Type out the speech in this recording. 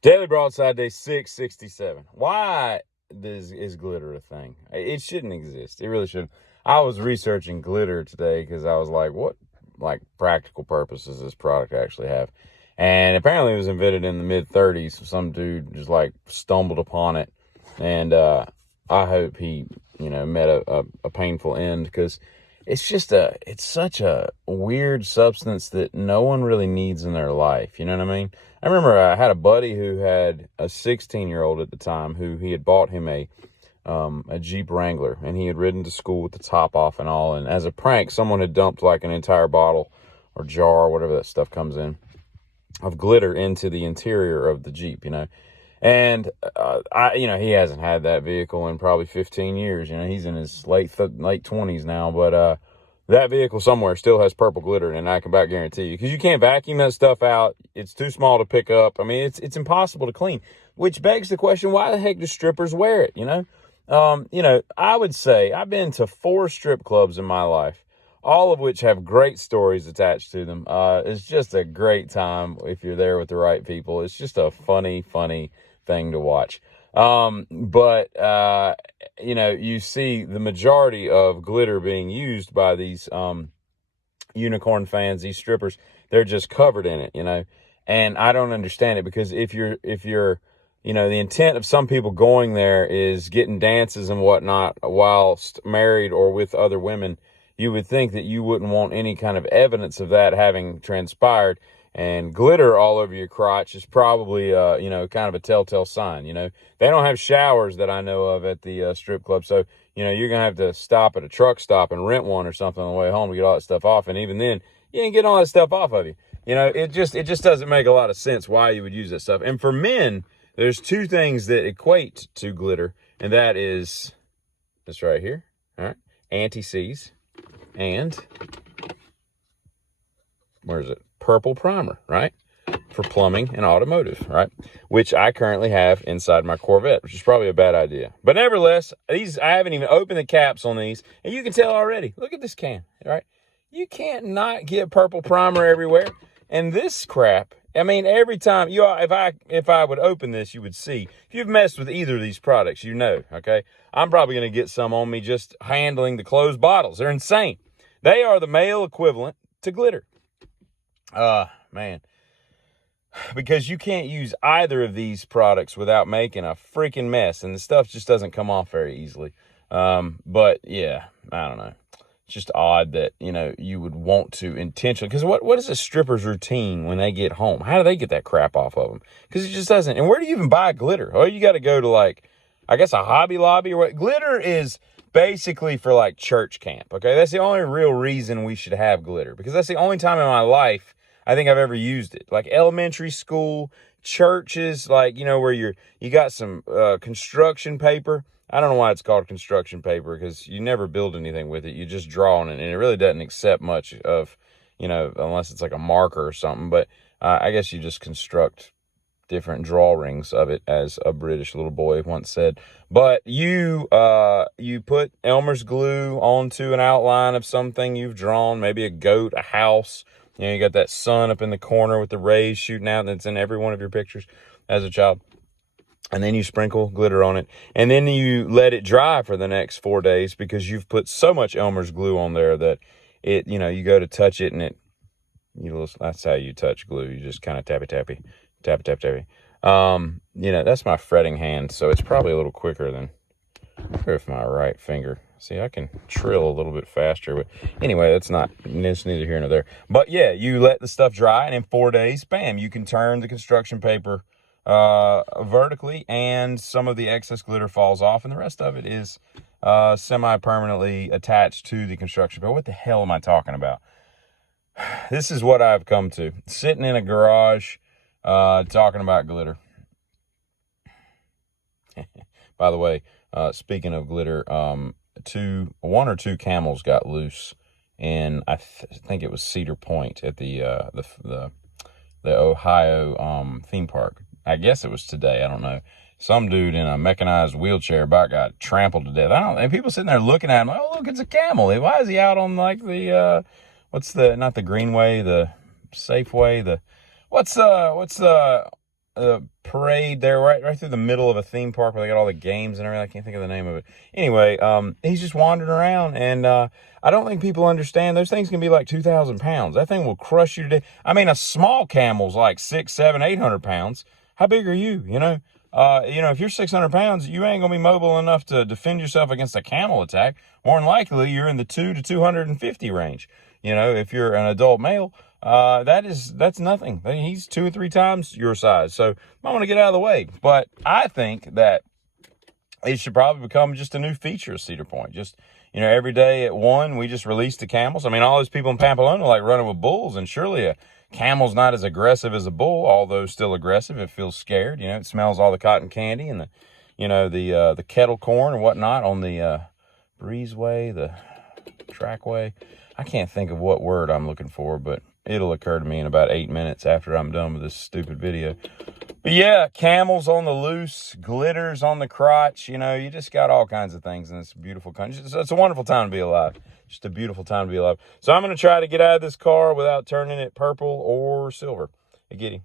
Daily Broadside Day 667. Why is glitter a thing? It shouldn't exist. It really shouldn't. I was researching glitter today because I was like, what practical purpose does this product actually have? And apparently it was invented in the mid-30s. Some dude just stumbled upon it. And I hope he, met a painful end, because it's such a weird substance that no one really needs in their life. You know what I mean? I remember I had a buddy who had a 16-year-old at the time who he had bought him a Jeep Wrangler, and he had ridden to school with the top off and all. And as a prank, someone had dumped like an entire bottle or jar or whatever that stuff comes in of glitter into the interior of the Jeep, And he hasn't had that vehicle in probably 15 years. He's in his late 20s now, but that vehicle somewhere still has purple glitter in it, and I can about guarantee you, because you can't vacuum that stuff out. It's too small to pick up. I mean, it's impossible to clean, which begs the question: why the heck do strippers wear it? I would say I've been to 4 strip clubs in my life, all of which have great stories attached to them. It's just a great time if you're there with the right people. It's just a funny thing to watch. You see the majority of glitter being used by these unicorn fans, these strippers. They're just covered in it, and I don't understand it, because if you're the intent of some people going there is getting dances and whatnot whilst married or with other women, you would think that you wouldn't want any kind of evidence of that having transpired. And glitter all over your crotch is probably, kind of a telltale sign. They don't have showers that I know of at the strip club. So, you're going to have to stop at a truck stop and rent one or something on the way home to get all that stuff off. And even then, you ain't getting all that stuff off of you. It just doesn't make a lot of sense why you would use that stuff. And for men, there's 2 things that equate to glitter, and that is this right here. All right. Anti-seize and where is it? Purple primer, right? For plumbing and automotive, right? Which I currently have inside my Corvette, which is probably a bad idea. But nevertheless, I haven't even opened the caps on these, and you can tell already. Look at this can, right? You can't not get purple primer everywhere. And this crap, I mean, every time if I would open this, you would see. If you've messed with either of these products, okay? I'm probably going to get some on me just handling the closed bottles. They're insane. They are the male equivalent to glitter. Man, because you can't use either of these products without making a freaking mess, and the stuff just doesn't come off very easily. But yeah, I don't know. It's just odd that, you would want to intentionally, because what is a stripper's routine when they get home? How do they get that crap off of them? Because it just doesn't. And where do you even buy glitter? Oh, you got to go to I guess a Hobby Lobby or what? Glitter is basically for church camp. Okay. That's the only real reason we should have glitter, because that's the only time in my life I think I've ever used it. Like elementary school, churches, where you got some construction paper. I don't know why it's called construction paper, because you never build anything with it. You just draw on it, and it really doesn't accept much of, unless it's like a marker or something. But I guess you just construct different drawings of it, as a British little boy once said. But you put Elmer's glue onto an outline of something you've drawn, maybe a goat, a house. You got that sun up in the corner with the rays shooting out, that's in every one of your pictures as a child. And then you sprinkle glitter on it, and then you let it dry for the next 4 days, because you've put so much Elmer's glue on there that it, you go to touch it, and that's how you touch glue. You just kind of tappy. That's my fretting hand, so it's probably a little quicker than with my right finger. See, I can trill a little bit faster, but anyway, it's neither here nor there. But yeah, you let the stuff dry, and in 4 days, bam, you can turn the construction paper vertically, and some of the excess glitter falls off, and the rest of it is semi-permanently attached to the construction paper. What the hell am I talking about? This is what I've come to. Sitting in a garage talking about glitter. By the way, speaking of glitter, 1 or 2 camels got loose, and I think it was Cedar Point at the Ohio theme park. I guess it was today. I don't know. Some dude in a mechanized wheelchair about got trampled to death. And people sitting there looking at him, oh, look, it's a camel. Why is he out on the not the Greenway, the Safeway, what's the parade there, right through the middle of a theme park where they got all the games and everything. I can't think of the name of it. Anyway, he's just wandering around, and I don't think people understand those things can be like 2,000 pounds. That thing will crush you to death. I mean, a small camel's like 600, 700, 800 pounds. How big are you? You know, if you're 600 pounds, you ain't gonna be mobile enough to defend yourself against a camel attack. More than likely, you're in the 2 to 250 range. You know, if you're an adult male, that's nothing. He's 2 or 3 times your size. So I want to get out of the way. But I think that it should probably become just a new feature of Cedar Point. Just, every day at 1, we just release the camels. I mean, all those people in Pamplona like running with bulls, and surely a camel's not as aggressive as a bull, although still aggressive. It feels scared. It smells all the cotton candy and the kettle corn and whatnot on the breezeway, the trackway. I can't think of what word I'm looking for, but it'll occur to me in about 8 minutes after I'm done with this stupid video. But yeah, camels on the loose, glitters on the crotch. You just got all kinds of things in this beautiful country. It's a wonderful time to be alive. Just a beautiful time to be alive. So I'm going to try to get out of this car without turning it purple or silver. Hey, Giddy.